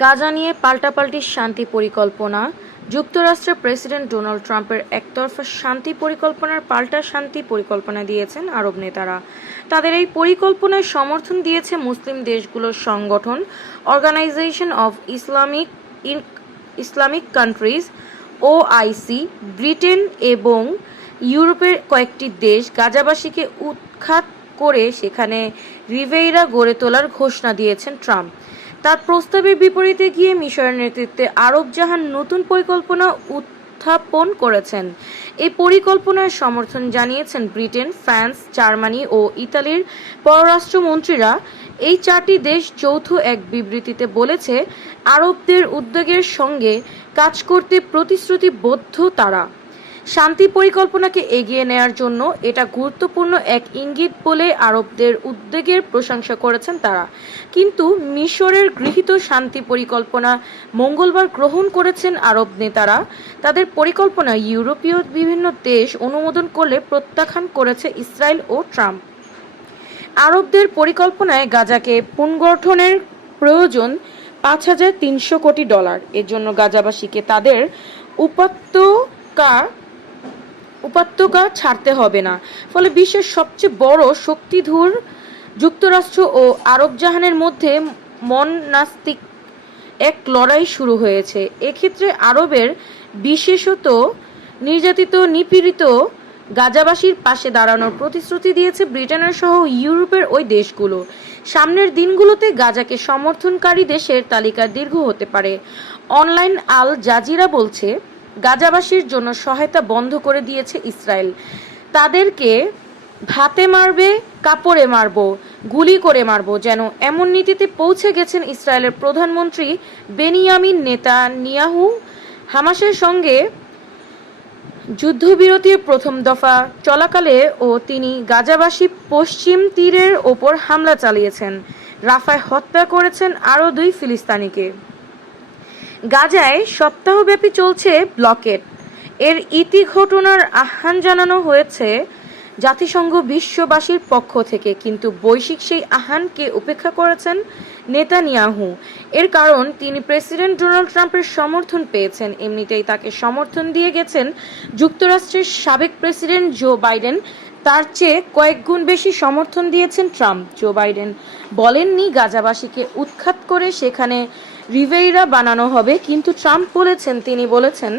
গাজা নিয়ে পাল্টাপাল্টি শান্তি পরিকল্পনা। যুক্তরাষ্ট্রের প্রেসিডেন্ট ডোনাল্ড ট্রাম্পের একতরফা শান্তি পরিকল্পনার পাল্টা শান্তি পরিকল্পনা দিয়েছেন আরব নেতারা। তাদের এই পরিকল্পনায় সমর্থন দিয়েছে মুসলিম দেশগুলোর সংগঠন organisation of Islamic countries OIC, Britain এবং ইউরোপের কয়েকটি দেশ। গাজাবাসীকে উৎখাত করে সেখানে রিভেইরা গড়ে তোলার ঘোষণা দিয়েছেন ট্রাম্প। তার প্রস্তাবের বিপরীতে গিয়ে মিশরের নেতৃত্বে আরব জাহান নতুন পরিকল্পনা উত্থাপন করেছেন। এই পরিকল্পনার সমর্থন জানিয়েছেন ব্রিটেন, ফ্রান্স, জার্মানি ও ইতালির পররাষ্ট্রমন্ত্রীরা। এই চারটি দেশ যৌথ এক বিবৃতিতে বলেছে, আরবদের উদ্যোগের সঙ্গে কাজ করতে প্রতিশ্রুতিবদ্ধ তারা। শান্তি পরিকল্পনাকে এগিয়ে নেয়ার জন্য এটা গুরুত্বপূর্ণ এক ইঙ্গিত বলে আরবদের উদ্যোগের প্রশংসা করেছেন তারা। কিন্তু মিশরের গৃহীত শান্তি পরিকল্পনা মঙ্গলবার গ্রহণ করেছেন আরব নেতারা। তাদের পরিকল্পনা ইউরোপীয় বিভিন্ন দেশ অনুমোদন করলে প্রত্যাখ্যান করেছে ইসরায়েল ও ট্রাম্প। আরবদের পরিকল্পনায় গাজাকে পুনর্গঠনের প্রয়োজন $5,300 কোটি। এর জন্য গাজাবাসীকে তাদের উপত্যকা ছাড়তে হবে না। ফলে বিশ্বের সবচেয়ে বড় শক্তিধর যুক্তরাষ্ট্র ও আরব জাহানের মধ্যে মনস্তাত্ত্বিক এক লড়াই শুরু হয়েছে। এক্ষেত্রে আরবের বিশেষত নির্যাতিত নিপীড়িত গাজাবাসীর পাশে দাঁড়ানোর প্রতিশ্রুতি দিয়েছে ব্রিটেনের সহ ইউরোপের ওই দেশগুলো। সামনের দিনগুলোতে গাজাকে সমর্থনকারী দেশের তালিকা দীর্ঘ হতে পারে। অনলাইন আল জাজিরা বলছে, গাজাবাসীর জন্য সহায়তা বন্ধ করে দিয়েছে ইসরায়েল। তাদেরকে ভাতে মারবে, কাপড়ে মারব, গুলি করে মারব, যেন এমন নীতিতে পৌঁছে গেছেন ইসরায়েলের প্রধানমন্ত্রী বেনিয়ামিন নেতানিয়াহু। হামাসের সঙ্গে যুদ্ধবিরতির প্রথম দফা চলাকালে তিনি গাজাবাসী পশ্চিম তীরের ওপর হামলা চালিয়েছেন। রাফায় হত্যা করেছেন আরও 2 ফিলিস্তিনিকে। গাজায় সপ্তাহব্যাপী চলছে ব্লকেড। এর ইতি ঘটনার আহ্বান জানানো হয়েছে জাতিসংঘ বিশ্ববাসীর পক্ষ থেকে, কিন্তু বৈশ্বিক সেই আহ্বানকে উপেক্ষা করেছেন নেতানিয়াহু। এর কারণ, তিনি প্রেসিডেন্ট ডোনাল্ড ট্রাম্পের সমর্থন পেয়েছেন। এমনিতেই তাকে সমর্থন দিয়ে গেছেন যুক্তরাষ্ট্রের সাবেক প্রেসিডেন্ট জো বাইডেন। তার চেয়ে কয়েক গুণ বেশি সমর্থন দিয়েছেন ট্রাম্প। জো বাইডেন বলেননি গাজাবাসীকে উৎখাত করে সেখানে রিভেইরা বানানো হবে, কিন্তু ট্রাম্প বলেছেন, তিনি বলেছেন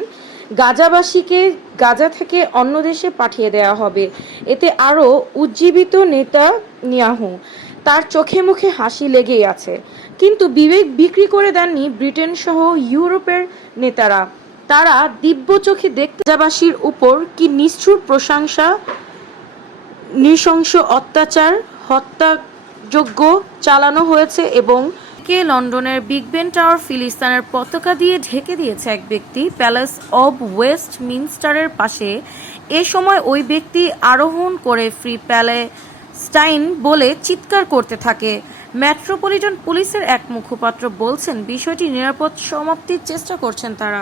গাজাবাসীকে গাজা থেকে অন্য দেশে পাঠিয়ে দেওয়া হবে। এতে আরও উজ্জীবিত নেতানিয়াহু। তার চোখে মুখে হাসি লেগেই আছে। কিন্তু বিবেক বিক্রি করে দেননি ব্রিটেন সহ ইউরোপের নেতারা। তারা দিব্য চোখে দেখতে গাজাবাসীর উপর কি নিষ্ঠুর প্রশংসা, নৃশংস অত্যাচার, হত্যাযজ্ঞ চালানো হয়েছে এবং লন্ডনের বিগ বেন টাওয়ার ফিলিস্তিনের পতাকা দিয়ে ঢেকে দিয়েছে এক ব্যক্তি প্যালেস অব ওয়েস্টমিনস্টারের পাশে। এ সময় ওই ব্যক্তি আরোহণ করে ফ্রি প্যালেস্টাইন বলে চিৎকার করতে থাকে। মেট্রোপলিটন পুলিশের এক মুখপাত্র বলছেন, বিষয়টি নিরাপদ সমাপ্তির চেষ্টা করছেন তারা।